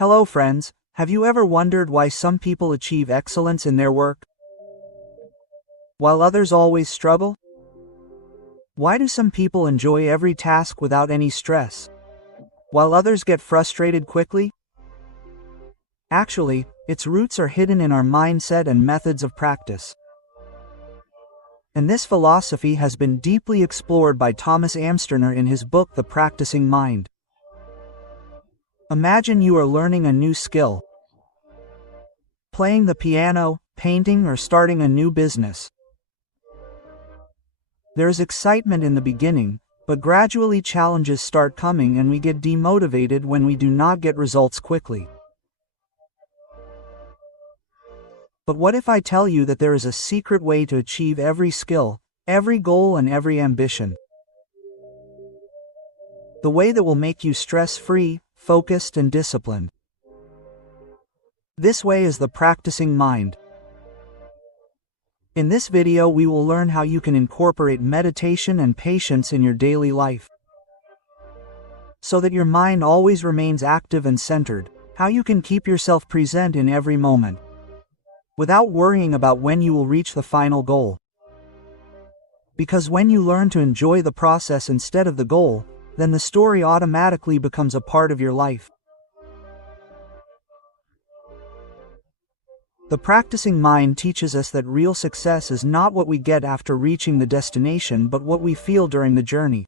Hello friends, have you ever wondered why some people achieve excellence in their work, while others always struggle? Why do some people enjoy every task without any stress, while others get frustrated quickly? Actually, its roots are hidden in our mindset and methods of practice. And this philosophy has been deeply explored by Thomas Amsterner in his book The Practicing Mind. Imagine you are learning a new skill, playing the piano, painting, or starting a new business. There's excitement in the beginning, but gradually challenges start coming and we get demotivated when we do not get results quickly. But what if I tell you that there is a secret way to achieve every skill, every goal, and every ambition? The way that will make you stress-free, focused, and disciplined. This way is the practicing mind. In this video we will learn how you can incorporate meditation and patience in your daily life, so that your mind always remains active and centered, how you can keep yourself present in every moment, without worrying about when you will reach the final goal. Because when you learn to enjoy the process instead of the goal, then the story automatically becomes a part of your life. The practicing mind teaches us that real success is not what we get after reaching the destination but what we feel during the journey.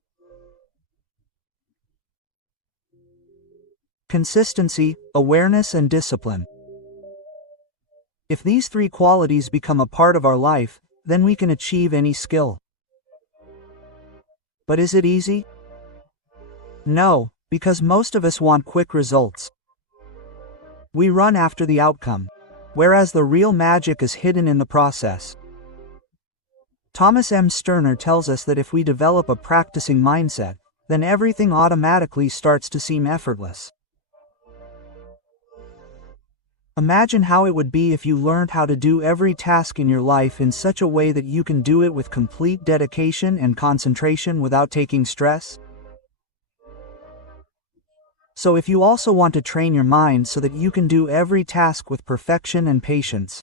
Consistency, awareness, and discipline. If these three qualities become a part of our life, then we can achieve any skill. But is it easy? No, because most of us want quick results. We run after the outcome, whereas the real magic is hidden in the process. Thomas M. Sterner tells us that if we develop a practicing mindset, then everything automatically starts to seem effortless. Imagine how it would be if you learned how to do every task in your life in such a way that you can do it with complete dedication and concentration without taking stress. So if you also want to train your mind so that you can do every task with perfection and patience,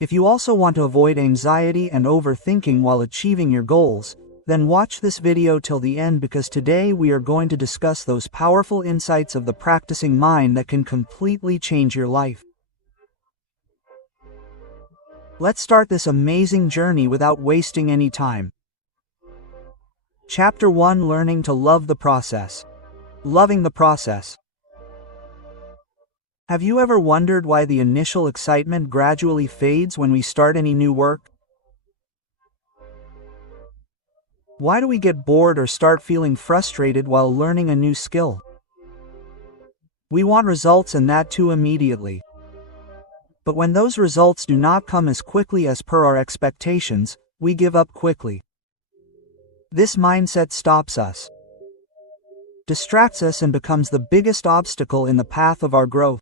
if you also want to avoid anxiety and overthinking while achieving your goals, then watch this video till the end, because today we are going to discuss those powerful insights of the practicing mind that can completely change your life. Let's start this amazing journey without wasting any time. Chapter 1: Learning to love the process. Loving the process. Have you ever wondered why the initial excitement gradually fades when we start any new work? Why do we get bored or start feeling frustrated while learning a new skill? We want results, and that too immediately. But when those results do not come as quickly as per our expectations, we give up quickly. This mindset stops us, distracts us, and becomes the biggest obstacle in the path of our growth.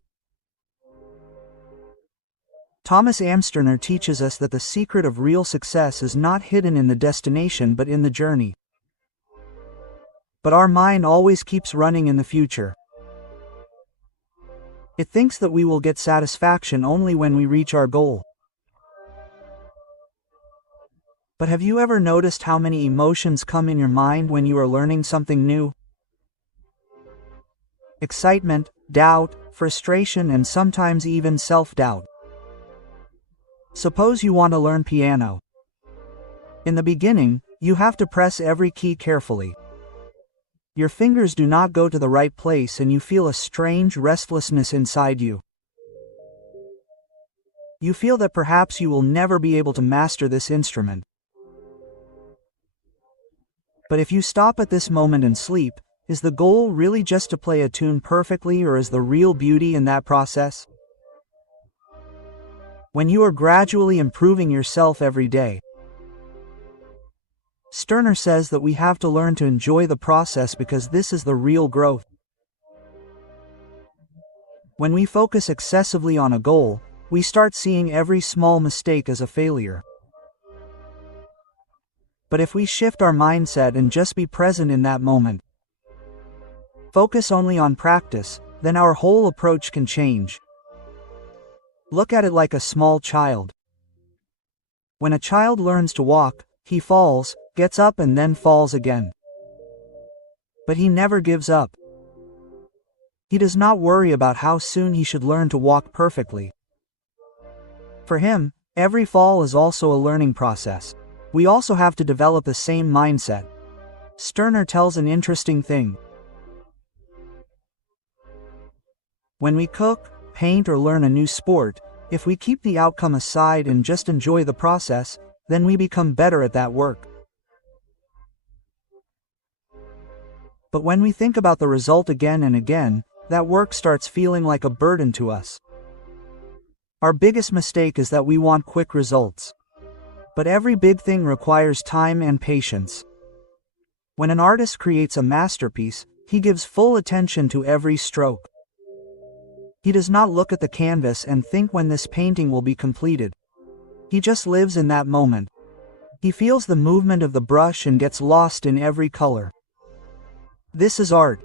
Thomas Amsterner teaches us that the secret of real success is not hidden in the destination but in the journey. But our mind always keeps running in the future. It thinks that we will get satisfaction only when we reach our goal. But have you ever noticed how many emotions come in your mind when you are learning something new? Excitement, doubt, frustration, and sometimes even self-doubt. Suppose you want to learn piano. In the beginning, you have to press every key carefully. Your fingers do not go to the right place and you feel a strange restlessness inside you. You feel that perhaps you will never be able to master this instrument. But if you stop at this moment and sleep, is the goal really just to play a tune perfectly, or is the real beauty in that process? When you are gradually improving yourself every day. Sterner says that we have to learn to enjoy the process, because this is the real growth. When we focus excessively on a goal, we start seeing every small mistake as a failure. But if we shift our mindset and just be present in that moment, Focus only on practice, then our whole approach can change. Look at it like a small child. When a child learns to walk, he falls, gets up and then falls again. But he never gives up. He does not worry about how soon he should learn to walk perfectly. For him, every fall is also a learning process. We also have to develop the same mindset. Stirner tells an interesting thing. When we cook, paint or learn a new sport, if we keep the outcome aside and just enjoy the process, then we become better at that work. But when we think about the result again and again, that work starts feeling like a burden to us. Our biggest mistake is that we want quick results. But every big thing requires time and patience. When an artist creates a masterpiece, he gives full attention to every stroke. He does not look at the canvas and think when this painting will be completed. He just lives in that moment. He feels the movement of the brush and gets lost in every color. This is art.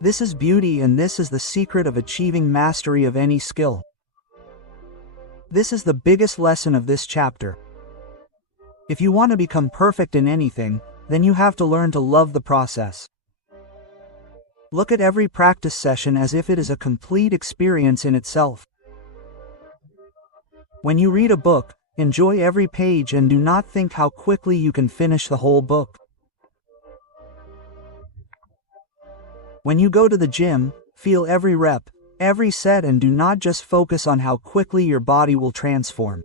This is beauty, and this is the secret of achieving mastery of any skill. This is the biggest lesson of this chapter. If you want to become perfect in anything, then you have to learn to love the process. Look at every practice session as if it is a complete experience in itself. When you read a book, enjoy every page and do not think how quickly you can finish the whole book. When you go to the gym, feel every rep, every set, and do not just focus on how quickly your body will transform.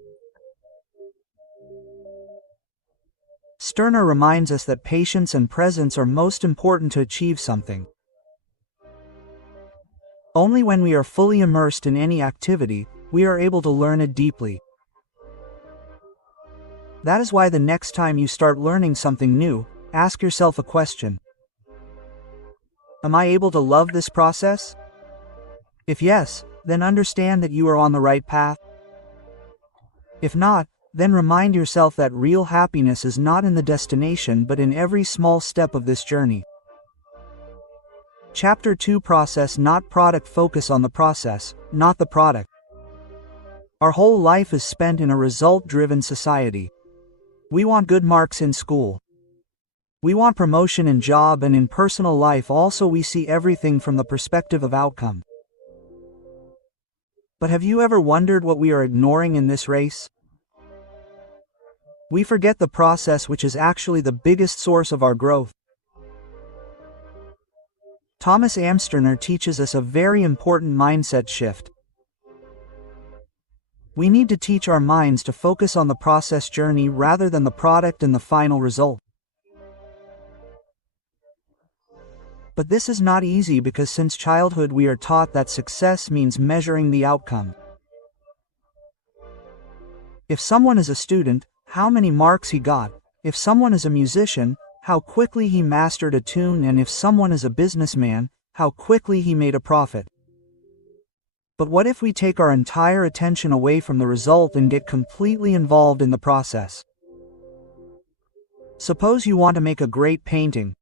Stirner reminds us that patience and presence are most important to achieve something. Only when we are fully immersed in any activity, we are able to learn it deeply. That is why the next time you start learning something new, ask yourself a question. Am I able to love this process? If yes, then understand that you are on the right path. If not, then remind yourself that real happiness is not in the destination but in every small step of this journey. Chapter 2: Process not product. Focus on the process, not the product. Our whole life is spent in a result-driven society. We want good marks in school. We want promotion in job, and in personal life also we see everything from the perspective of outcome. But have you ever wondered what we are ignoring in this race? We forget the process, which is actually the biggest source of our growth. Thomas Amsterner teaches us a very important mindset shift. We need to teach our minds to focus on the process journey rather than the product and the final result. But this is not easy because since childhood we are taught that success means measuring the outcome. If someone is a student, how many marks he got; if someone is a musician, how quickly he mastered a tune; and if someone is a businessman, how quickly he made a profit. But what if we take our entire attention away from the result and get completely involved in the process? Suppose you want to make a great painting.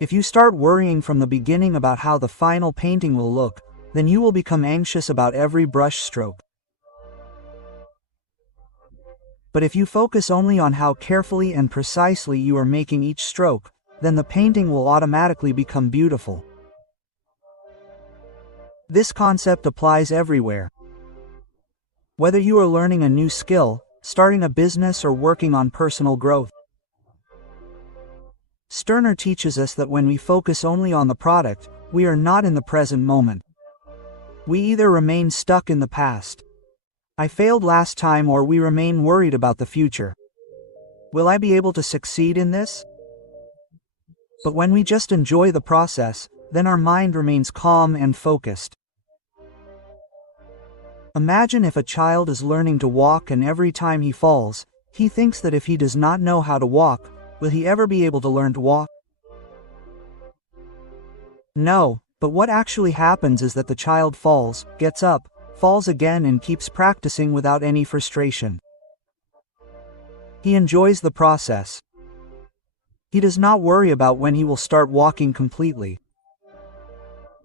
If you start worrying from the beginning about how the final painting will look, then you will become anxious about every brush stroke. But if you focus only on how carefully and precisely you are making each stroke, then the painting will automatically become beautiful. This concept applies everywhere. Whether you are learning a new skill, starting a business, or working on personal growth. Stirner teaches us that when we focus only on the product, we are not in the present moment. We either remain stuck in the past. I failed last time, or we remain worried about the future. Will I be able to succeed in this? But when we just enjoy the process, then our mind remains calm and focused. Imagine if a child is learning to walk and every time he falls, he thinks that if he does not know how to walk, will he ever be able to learn to walk? No, but what actually happens is that the child falls, gets up, falls again, and keeps practicing without any frustration. He enjoys the process. He does not worry about when he will start walking completely.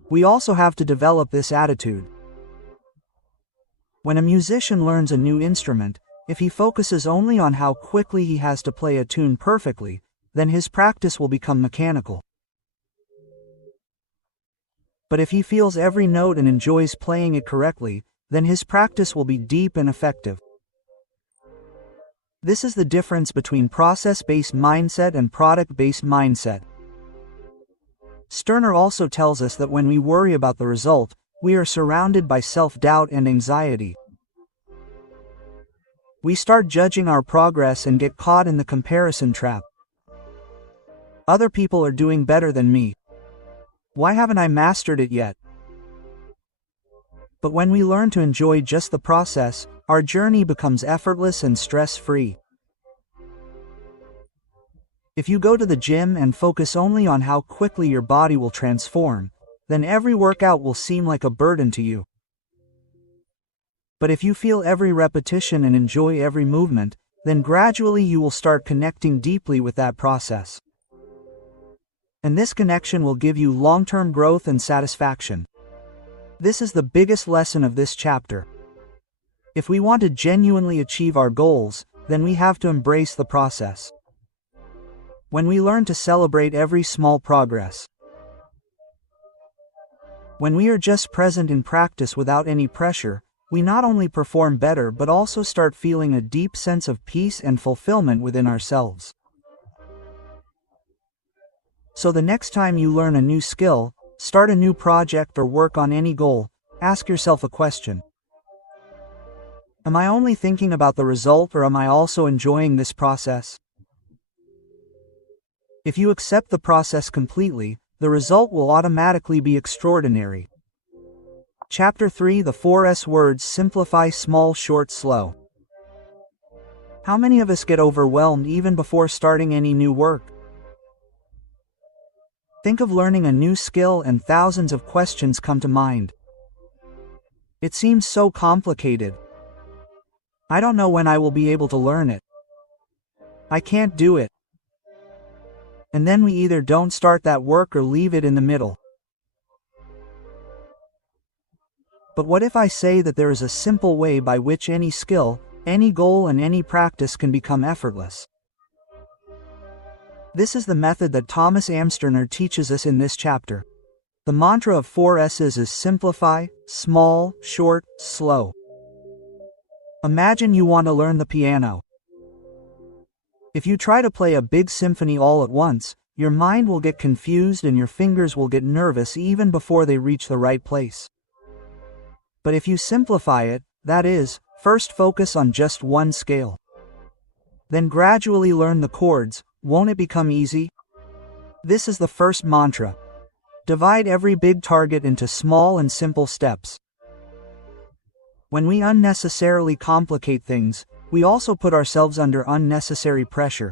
We also have to develop this attitude. When a musician learns a new instrument, if he focuses only on how quickly he has to play a tune perfectly, then his practice will become mechanical. But if he feels every note and enjoys playing it correctly, then his practice will be deep and effective. This is the difference between process-based mindset and product-based mindset. Stirner also tells us that when we worry about the result, we are surrounded by self-doubt and anxiety. We start judging our progress and get caught in the comparison trap. Other people are doing better than me. Why haven't I mastered it yet? But when we learn to enjoy just the process, our journey becomes effortless and stress-free. If you go to the gym and focus only on how quickly your body will transform, then every workout will seem like a burden to you. But if you feel every repetition and enjoy every movement, then gradually you will start connecting deeply with that process. And this connection will give you long-term growth and satisfaction. This is the biggest lesson of this chapter. If we want to genuinely achieve our goals, then we have to embrace the process. When we learn to celebrate every small progress, when we are just present in practice without any pressure, we not only perform better but also start feeling a deep sense of peace and fulfillment within ourselves. So the next time you learn a new skill, start a new project or work on any goal, ask yourself a question. Am I only thinking about the result, or am I also enjoying this process? If you accept the process completely, the result will automatically be extraordinary. Chapter 3: The 4S words: simplify, small, short, slow. How many of us get overwhelmed even before starting any new work? Think of learning a new skill and thousands of questions come to mind. It seems so complicated. I don't know when I will be able to learn it. I can't do it. And then we either don't start that work or leave it in the middle. But what if I say that there is a simple way by which any skill, any goal, and any practice can become effortless? This is the method that Thomas Amsterner teaches us in this chapter. The mantra of 4 S's is simplify, small, short, slow. Imagine you want to learn the piano. If you try to play a big symphony all at once, your mind will get confused and your fingers will get nervous even before they reach the right place. But if you simplify it, that is, first focus on just one scale, then gradually learn the chords, won't it become easy? This is the first mantra. Divide every big target into small and simple steps. When we unnecessarily complicate things, we also put ourselves under unnecessary pressure.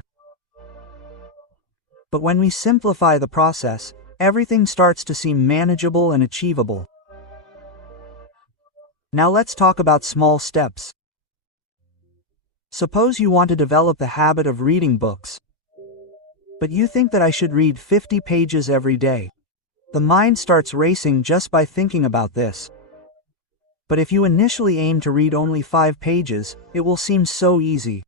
But when we simplify the process, everything starts to seem manageable and achievable. Now let's talk about small steps. Suppose you want to develop the habit of reading books. But you think that I should read 50 pages every day. The mind starts racing just by thinking about this. But if you initially aim to read only 5 pages, it will seem so easy.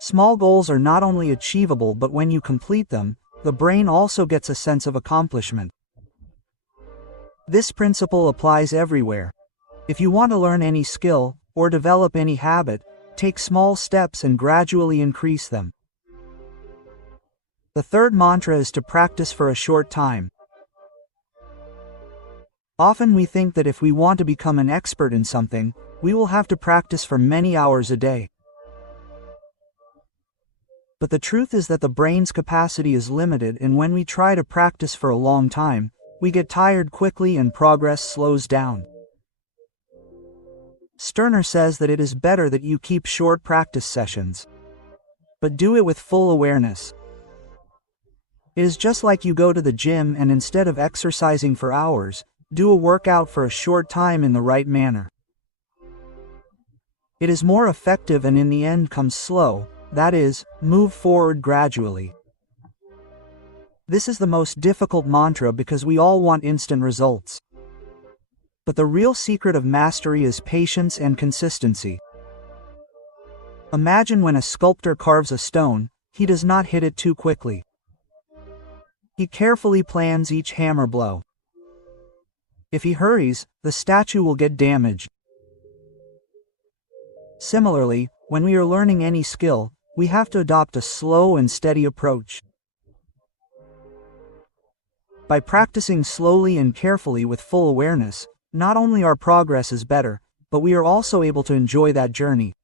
Small goals are not only achievable, but when you complete them, the brain also gets a sense of accomplishment. This principle applies everywhere. If you want to learn any skill, or develop any habit, take small steps and gradually increase them. The third mantra is to practice for a short time. Often we think that if we want to become an expert in something, we will have to practice for many hours a day. But the truth is that the brain's capacity is limited, and when we try to practice for a long time, we get tired quickly and progress slows down. Stirner says that it is better that you keep short practice sessions, but do it with full awareness. It is just like you go to the gym and instead of exercising for hours, do a workout for a short time in the right manner. It is more effective and in the end comes slow, That is, move forward gradually. This is the most difficult mantra because we all want instant results. But the real secret of mastery is patience and consistency. Imagine when a sculptor carves a stone, he does not hit it too quickly. He carefully plans each hammer blow. If he hurries, the statue will get damaged. Similarly, when we are learning any skill, we have to adopt a slow and steady approach. By practicing slowly and carefully with full awareness, not only our progress is better, but we are also able to enjoy that journey.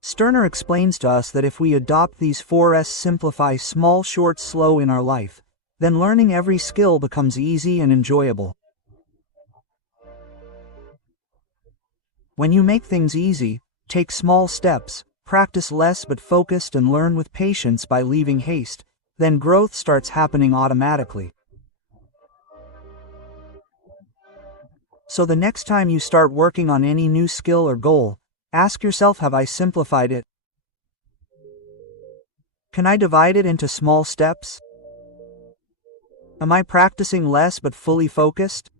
Stirner explains to us that if we adopt these 4S simplify small short slow in our life, then learning every skill becomes easy and enjoyable. When you make things easy, take small steps, practice less but focused and learn with patience by leaving haste, then growth starts happening automatically. So the next time you start working on any new skill or goal, ask yourself, have I simplified it? Can I divide it into small steps? Am I practicing less but fully focused?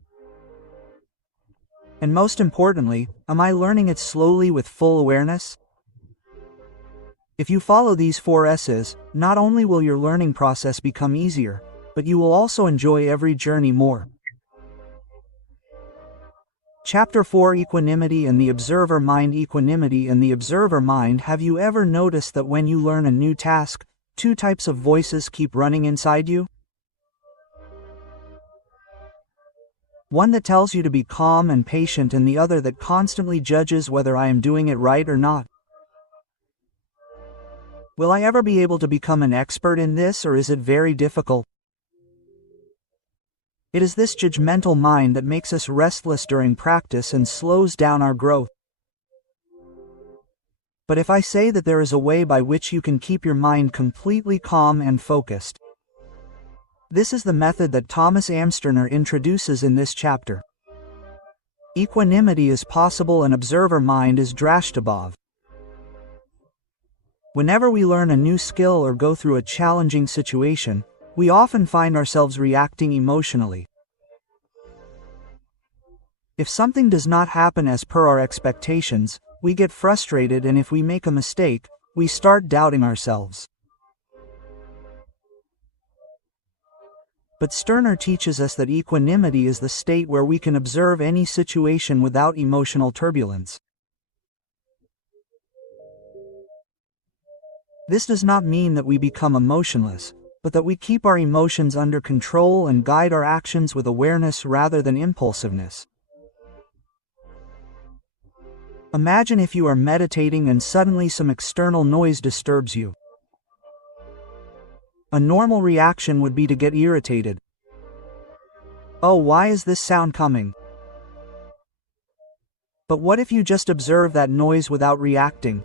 And most importantly, am I learning it slowly with full awareness? If you follow these 4 S's, not only will your learning process become easier, but you will also enjoy every journey more. Chapter 4 Equanimity and the Observer Mind. Equanimity and the Observer Mind. Have you ever noticed that when you learn a new task, 2 types of voices keep running inside you? One that tells you to be calm and patient and the other that constantly judges whether I am doing it right or not. Will I ever be able to become an expert in this, or is it very difficult? It is this judgmental mind that makes us restless during practice and slows down our growth. But if I say that there is a way by which you can keep your mind completely calm and focused, this is the method that Thomas Amsterner introduces in this chapter. Equanimity is possible and observer mind is drashtabhav. Whenever we learn a new skill or go through a challenging situation, we often find ourselves reacting emotionally. If something does not happen as per our expectations, we get frustrated, and if we make a mistake, we start doubting ourselves. But Stirner teaches us that equanimity is the state where we can observe any situation without emotional turbulence. This does not mean that we become emotionless, but that we keep our emotions under control and guide our actions with awareness rather than impulsiveness. Imagine if you are meditating and suddenly some external noise disturbs you. A normal reaction would be to get irritated. Oh, why is this sound coming? But what if you just observe that noise without reacting?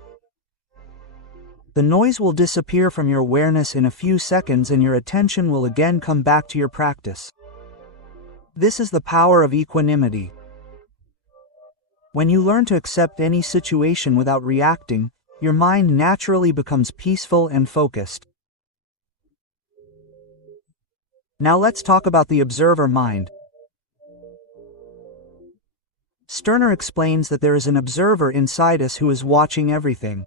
The noise will disappear from your awareness in a few seconds and your attention will again come back to your practice. This is the power of equanimity. When you learn to accept any situation without reacting, your mind naturally becomes peaceful and focused. Now let's talk about the observer mind. Stirner explains that there is an observer inside us who is watching everything.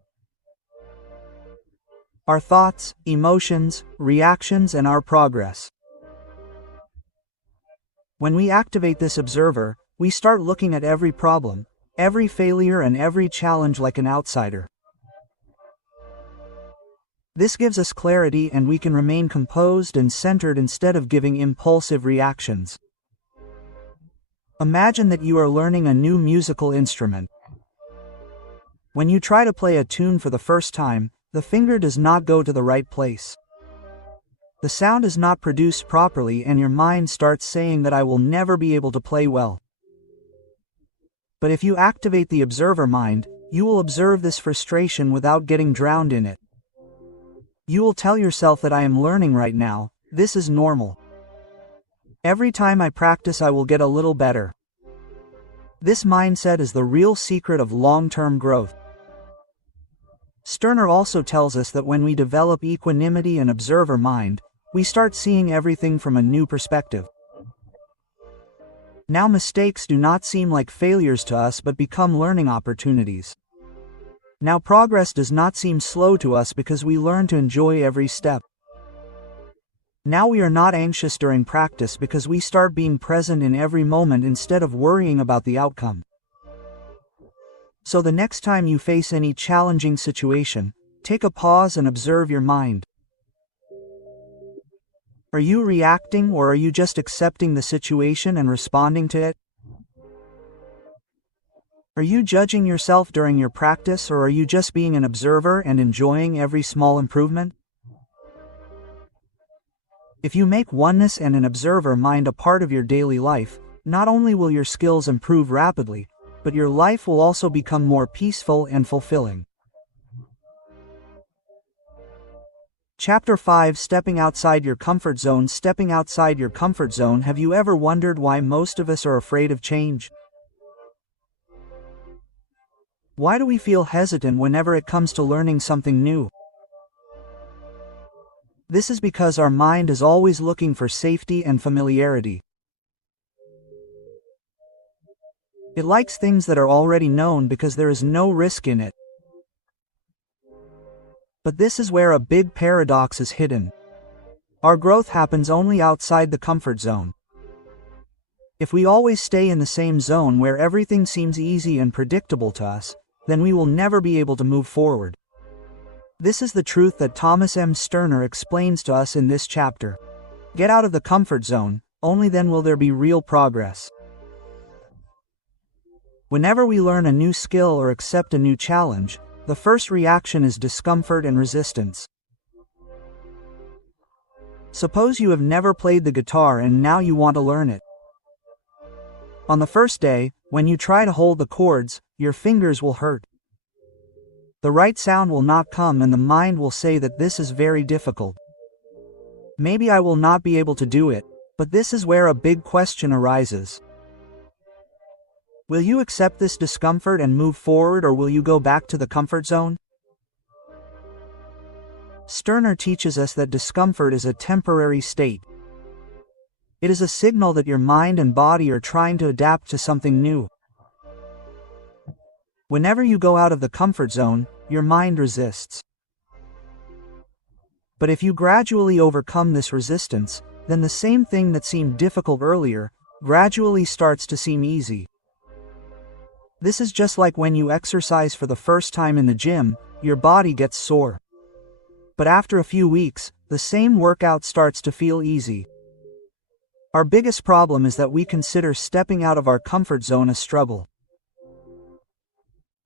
Our thoughts, emotions, reactions, and our progress. When we activate this observer, we start looking at every problem, every failure, and every challenge like an outsider. This gives us clarity and we can remain composed and centered instead of giving impulsive reactions. Imagine that you are learning a new musical instrument. When you try to play a tune for the first time, the finger does not go to the right place. The sound is not produced properly and your mind starts saying that I will never be able to play well. But if you activate the observer mind, you will observe this frustration without getting drowned in it. You will tell yourself that I am learning right now, this is normal. Every time I practice I will get a little better. This mindset is the real secret of long-term growth. Stirner also tells us that when we develop equanimity and observer mind, we start seeing everything from a new perspective. Now mistakes do not seem like failures to us but become learning opportunities. Now progress does not seem slow to us because we learn to enjoy every step. Now we are not anxious during practice because we start being present in every moment instead of worrying about the outcome. So the next time you face any challenging situation, take a pause and observe your mind. Are you reacting or are you just accepting the situation and responding to it? Are you judging yourself during your practice or are you just being an observer and enjoying every small improvement? If you make oneness and an observer mind a part of your daily life, not only will your skills improve rapidly, but your life will also become more peaceful and fulfilling. Chapter 5: Stepping outside your comfort zone. Stepping outside your comfort zone. Have you ever wondered why most of us are afraid of change? Why do we feel hesitant whenever it comes to learning something new? This is because our mind is always looking for safety and familiarity. It likes things that are already known because there is no risk in it. But this is where a big paradox is hidden. Our growth happens only outside the comfort zone. If we always stay in the same zone where everything seems easy and predictable to us, then we will never be able to move forward. This is the truth that Thomas M. Stirner explains to us in this chapter. Get out of the comfort zone, only then will there be real progress. Whenever we learn a new skill or accept a new challenge, the first reaction is discomfort and resistance. Suppose you have never played the guitar and now you want to learn it. On the first day, when you try to hold the chords, your fingers will hurt. The right sound will not come and the mind will say that this is very difficult. Maybe I will not be able to do it, but this is where a big question arises. Will you accept this discomfort and move forward, or will you go back to the comfort zone? Stirner teaches us that discomfort is a temporary state. It is a signal that your mind and body are trying to adapt to something new. Whenever you go out of the comfort zone, your mind resists. But if you gradually overcome this resistance, then the same thing that seemed difficult earlier gradually starts to seem easy. This is just like when you exercise for the first time in the gym, your body gets sore. But after a few weeks, the same workout starts to feel easy. Our biggest problem is that we consider stepping out of our comfort zone a struggle.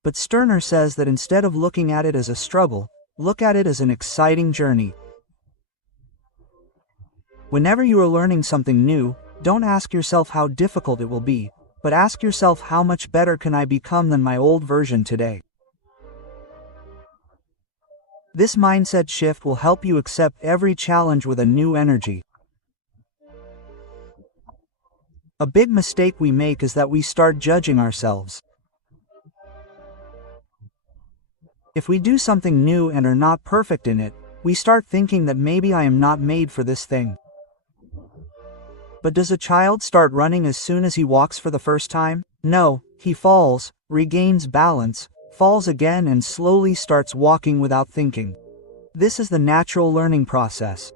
But Stirner says that instead of looking at it as a struggle, look at it as an exciting journey. Whenever you are learning something new, don't ask yourself how difficult it will be, but ask yourself how much better can I become than my old version today. This mindset shift will help you accept every challenge with a new energy. A big mistake we make is that we start judging ourselves. If we do something new and are not perfect in it, we start thinking that maybe I am not made for this thing. But does a child start running as soon as he walks for the first time? No, he falls, regains balance, falls again and slowly starts walking without thinking. This is the natural learning process.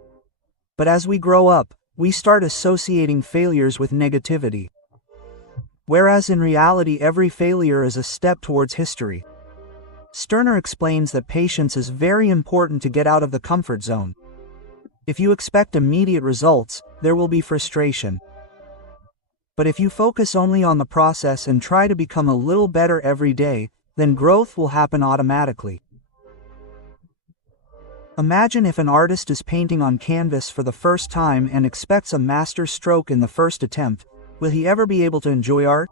But as we grow up, we start associating failures with negativity. Whereas in reality every failure is a step towards history. Stirner explains that patience is very important to get out of the comfort zone. If you expect immediate results, there will be frustration. But if you focus only on the process and try to become a little better every day, then growth will happen automatically. Imagine if an artist is painting on canvas for the first time and expects a master stroke in the first attempt. Will he ever be able to enjoy art?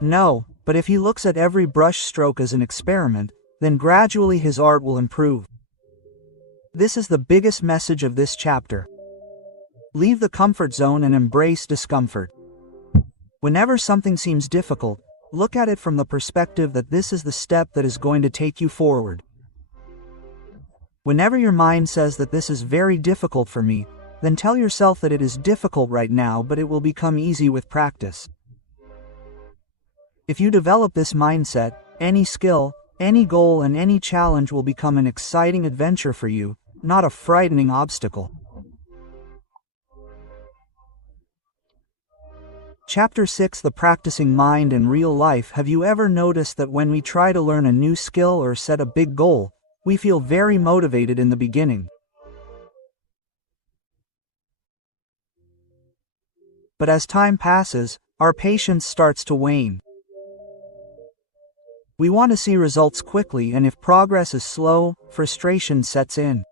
No, but if he looks at every brush stroke as an experiment, then gradually his art will improve. This is the biggest message of this chapter. Leave the comfort zone and embrace discomfort. Whenever something seems difficult, Look at it from the perspective that this is the step that is going to take you forward. Whenever your mind says that this is very difficult for me, then tell yourself that it is difficult right now, but it will become easy with practice. If you develop this mindset, any skill, any goal, and any challenge will become an exciting adventure for you, not a frightening obstacle. Chapter 6: The Practicing Mind in Real Life. Have you ever noticed that when we try to learn a new skill or set a big goal, we feel very motivated in the beginning? But as time passes, our patience starts to wane. We want to see results quickly, and if progress is slow, frustration sets in.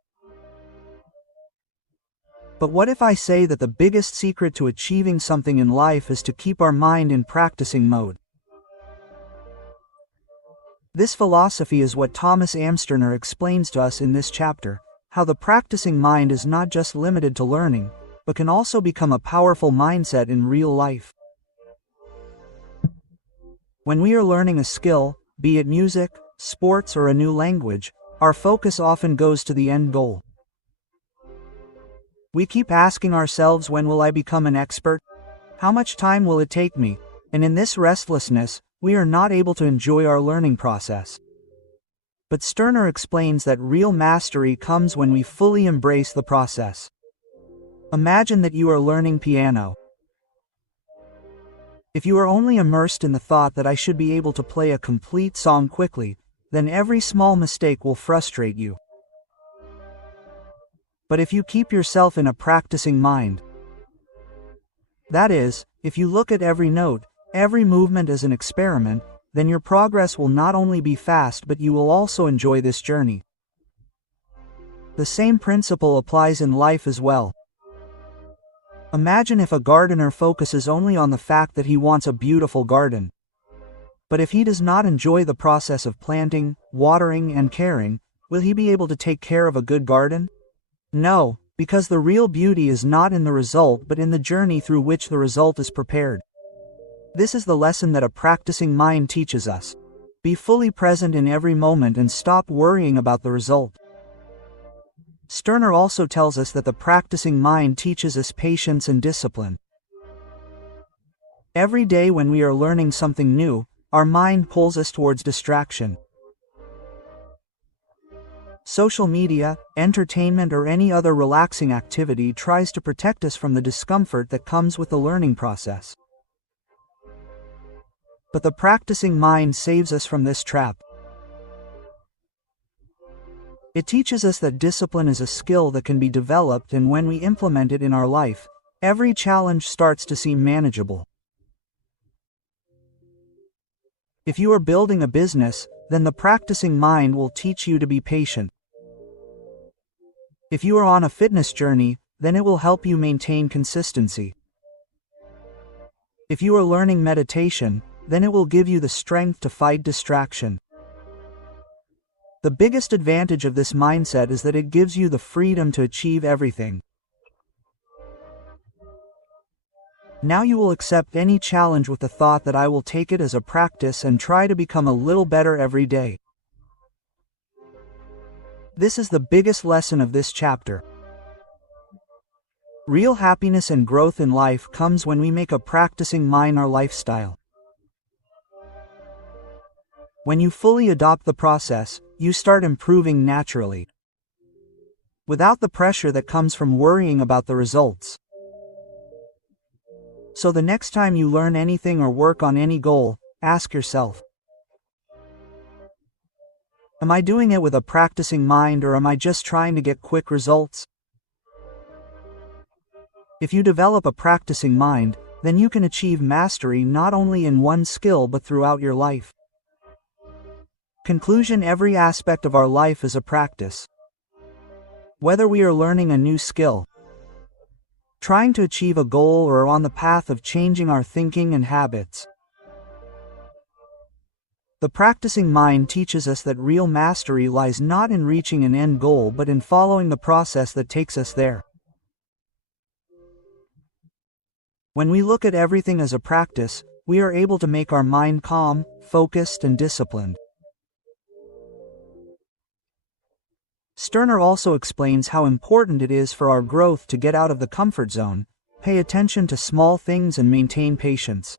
But what if I say that the biggest secret to achieving something in life is to keep our mind in practicing mode? This philosophy is what Thomas Amsterner explains to us in this chapter, how the practicing mind is not just limited to learning, but can also become a powerful mindset in real life. When we are learning a skill, be it music, sports, or a new language, our focus often goes to the end goal. We keep asking ourselves, when will I become an expert? How much time will it take me? And in this restlessness, we are not able to enjoy our learning process. But Sterner explains that real mastery comes when we fully embrace the process. Imagine that you are learning piano. If you are only immersed in the thought that I should be able to play a complete song quickly, then every small mistake will frustrate you. But if you keep yourself in a practicing mind, that is, if you look at every note, every movement as an experiment, then your progress will not only be fast, but you will also enjoy this journey. The same principle applies in life as well. Imagine if a gardener focuses only on the fact that he wants a beautiful garden. But if he does not enjoy the process of planting, watering, and caring, will he be able to take care of a good garden? No, because the real beauty is not in the result but in the journey through which the result is prepared. This is the lesson that a practicing mind teaches us. Be fully present in every moment and stop worrying about the result. Sterner also tells us that the practicing mind teaches us patience and discipline. Every day when we are learning something new, our mind pulls us towards distraction. Social media, entertainment, or any other relaxing activity tries to protect us from the discomfort that comes with the learning process. But the practicing mind saves us from this trap. It teaches us that discipline is a skill that can be developed, and when we implement it in our life, every challenge starts to seem manageable. If you are building a business, then the practicing mind will teach you to be patient. If you are on a fitness journey, then it will help you maintain consistency. If you are learning meditation, then it will give you the strength to fight distraction. The biggest advantage of this mindset is that it gives you the freedom to achieve everything. Now you will accept any challenge with the thought that I will take it as a practice and try to become a little better every day. This is the biggest lesson of this chapter. Real happiness and growth in life comes when we make a practicing mind our lifestyle. When you fully adopt the process, you start improving naturally, without the pressure that comes from worrying about the results. So the next time you learn anything or work on any goal, ask yourself, am I doing it with a practicing mind, or am I just trying to get quick results? If you develop a practicing mind, then you can achieve mastery not only in one skill but throughout your life. Conclusion: every aspect of our life is a practice. Whether we are learning a new skill, trying to achieve a goal, or on the path of changing our thinking and habits, the practicing mind teaches us that real mastery lies not in reaching an end goal but in following the process that takes us there. When we look at everything as a practice, we are able to make our mind calm, focused, and disciplined. Stirner also explains how important it is for our growth to get out of the comfort zone, pay attention to small things, and maintain patience.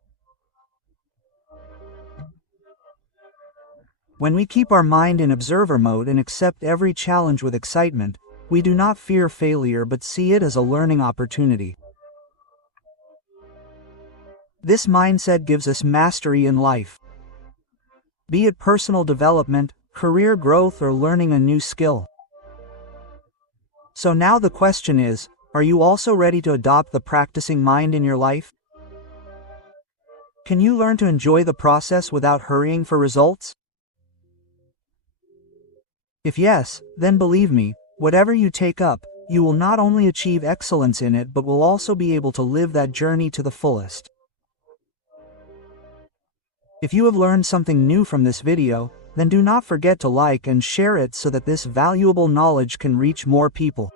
When we keep our mind in observer mode and accept every challenge with excitement, we do not fear failure but see it as a learning opportunity. This mindset gives us mastery in life, be it personal development, career growth, or learning a new skill. So now the question is, are you also ready to adopt the practicing mind in your life? Can you learn to enjoy the process without hurrying for results? If yes, then believe me, whatever you take up, you will not only achieve excellence in it but will also be able to live that journey to the fullest. If you have learned something new from this video, then do not forget to like and share it so that this valuable knowledge can reach more people.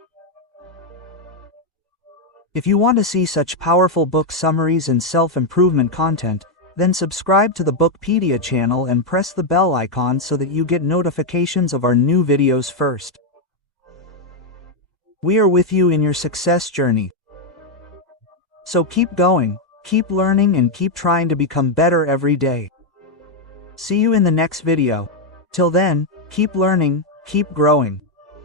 If you want to see such powerful book summaries and self-improvement content, then subscribe to the Bookpedia channel and press the bell icon so that you get notifications of our new videos first. We are with you in your success journey. So keep going, keep learning, and keep trying to become better every day. See you in the next video. Till then, keep learning, keep growing.